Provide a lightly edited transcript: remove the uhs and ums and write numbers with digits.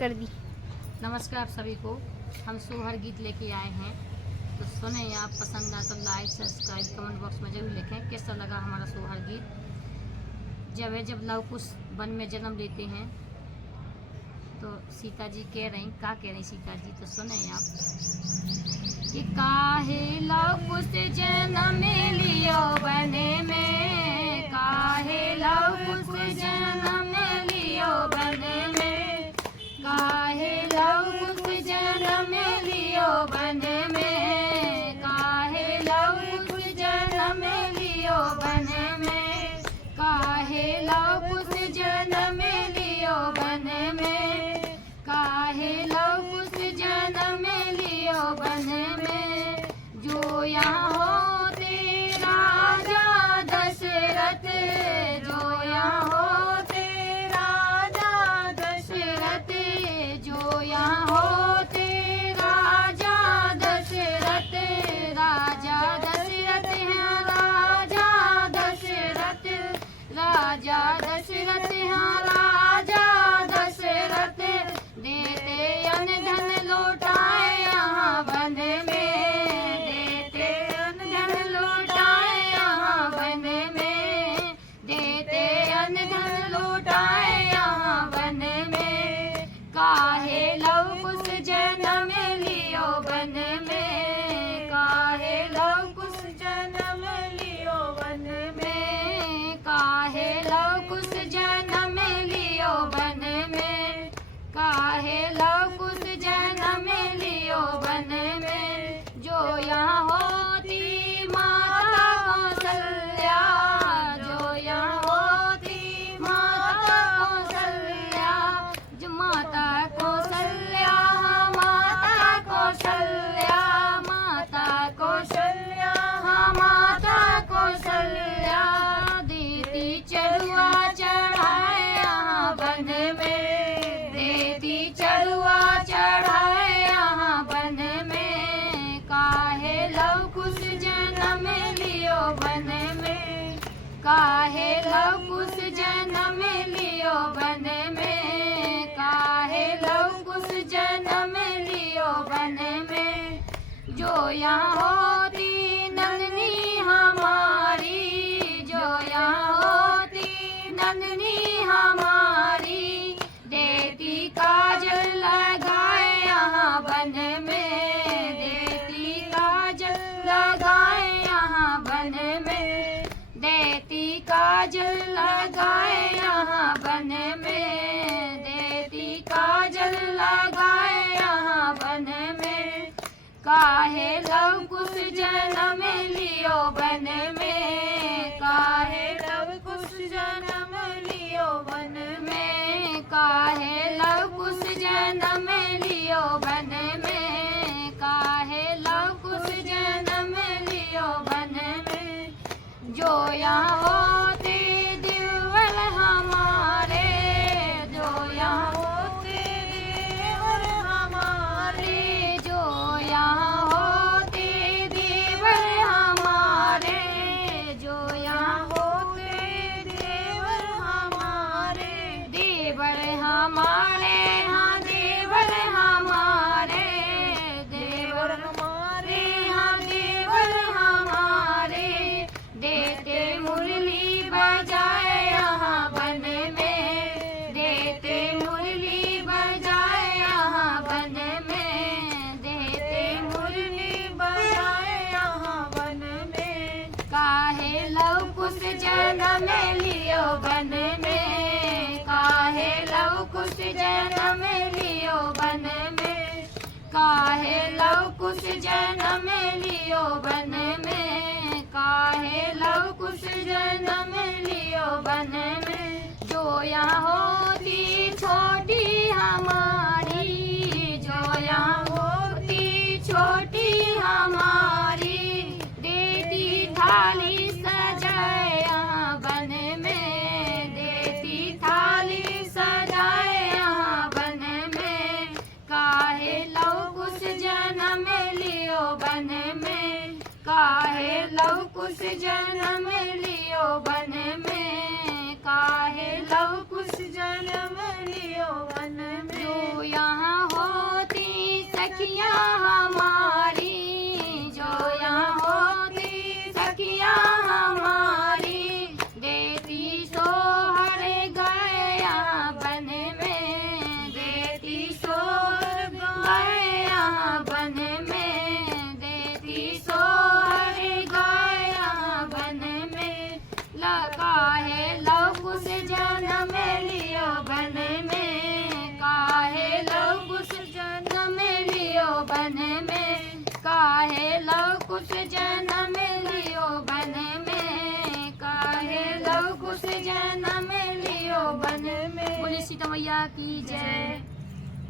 कर दी। नमस्कार सभी को, हम सोहर गीत लेके आए हैं। तो सुने, आप पसंद आए तो लाइक सब्सक्राइब कमेंट बॉक्स में जरूर लिखें कैसा लगा हमारा सोहर गीत। जब लव कुश वन में जन्म लेते हैं तो सीता जी कह रही सीता जी, तो सुने आप कि काहे लव कुश जन्म लियो वन में, काहे लव कुश जन्म लियो वन में, काहे लव कुश जन्म लियो वन में, काहे लव कुश जन्म लियो वन में, काहे लव कुश जन्म लियो वन में, काहे लव कुश जन्म लियो वन में। जो यहाँ होते राजा दशरथ, जो यहाँ होते राजा दशरथ, जो यहाँ होते राजा दशरथ, राजा दशरथ हैं राजा दशरथ, राजा दशरथ हैं राजा दशरथ, देते अन्न धन लौटाए यहाँ वन में, देते अन्न धन लौटाए यहाँ वन में, देते अन्न धन लौटाए यहाँ वन में। काहे लव कुश जन्म लियो वन में, काहे लव कुश जन्म लियो वन में, काहे लव कुश जन्म लियो वन में, काहे लव कुश जन्म लियो वन में। जो यहाँ होती माता कौशल्या, जो यहाँ होती माता कौशल्या, जो माता कौशल्या, माता कौशल्या, माता कौशल्या, माता कौशल्या, देती चरुआ चढ़ाए यहाँ वन में, देती चरुआ चढ़ाए यहाँ वन में। काहे लव कुश जन्म लियो वन में, काहे लव कुश जन्म लियो वन में, काहे लव कुश जन्म लियो वन में। जो यहाँ होती नंदनी हमारी, जो यहाँ होती नंदनी हमारी, देती काजल लगाए यहाँ वन में, देती काजल लगाए यहाँ वन में, देती काजल लगाए यहाँ वन में, देती काजल लगाए यहाँ वन में। काहे लव कुश जन्म लियो वन में, काहे लव कुश जन्म लियो वन में, काहे लव कुश जन्म लियो वन में, काहे लव कुश जन्म लियो वन में। जो यहाँ होते देवर हमारे, जो यहाँ होते देवर हमारे, जो यहाँ होते देवर हमारे, जो यहाँ होते देवर हमारे, देवर हमारे, हाँ देवर हमारे, देवर हमारे, हाँ देवर हमारे, देते मुरली बजाए यहाँ वन में, देते मुरली बजाए यहाँ वन में, देते मुरली बजाए यहाँ वन में। काहे लव कुश जन्म लियो वन में, काहे लव कुश जन्म लियो वन में, काहे लव कुश जन्म लियो वन में, काहे लव कुश जन्म लियो वन में। जो यहाँ होती छोटी हमारी, जो यहाँ होती छोटी हमारी, देती थाली सजाए यहाँ वन में, देती थाली सजाए यहाँ वन में। काहे लव कुश जन्म लियो वन में, काहे लव कुश जन्म लियो वन में, काहे लव कुश जन्म लियो वन में। सखियाँ हमारी, जो यहाँ होती सखियाँ हमारी, देती सोहर गया बन में, देती सोहर गया बन में, देती सोहर गया बन में, काहे लौकुश जन्म लियो बन में, काहे लौकुश जन्म लियो बन में, काहे लौकुश जन्म लियो बन में, काहे लौकुश जन्म लियो बन में। बोले सीता मैया की जय।